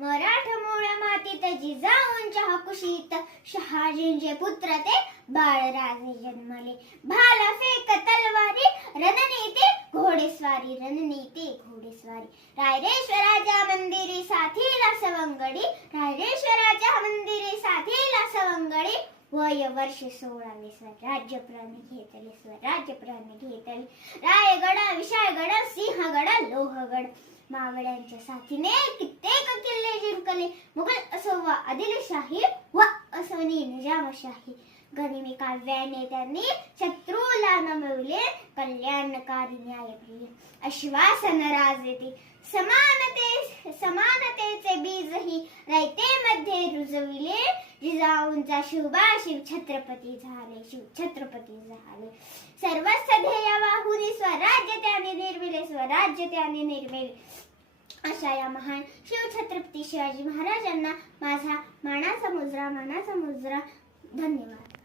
मराठमोळ मातीत जिजाऊंच्या कुशीत शहाजींचे पुत्र ते बाळराजे जन्मले. भाला फेक तलवारी रणनीती घोडेस्वारी रणनीती घोडेस्वारी. रायरेश्वराच्या मंदिरी साथीला सवंगडी रायरेश्वराच्या मंदिरी साथीला सवंगडी. वय वर्ष 16 राज्यप्राणी घेतले स्वराज्यप्राणी घेतले. रायगड विशाळगड सिंहगड लोहगड. मावळ्यांच्या साथीने कित्येक किल्ले जिंकले. मुघल असो वा आदिलशाही वा असो निजामशाही. गनिमी काव्याने त्यांनी शत्रूला नमविले. कल्याणकारी न्यायप्रिय आश्वासन राजते. समानतेचे बीजही रयतेमध्ये रुजविले. जिजाऊंचा शिवबाशिव छत्रपती झाले. सर्वस्व ध्येय वाहुनी स्वराज्य त्याने निर्मिले. अशा या महान शिवछत्रपती शिवाजी महाराजांना माझा मानाचा मुजरा. धन्यवाद.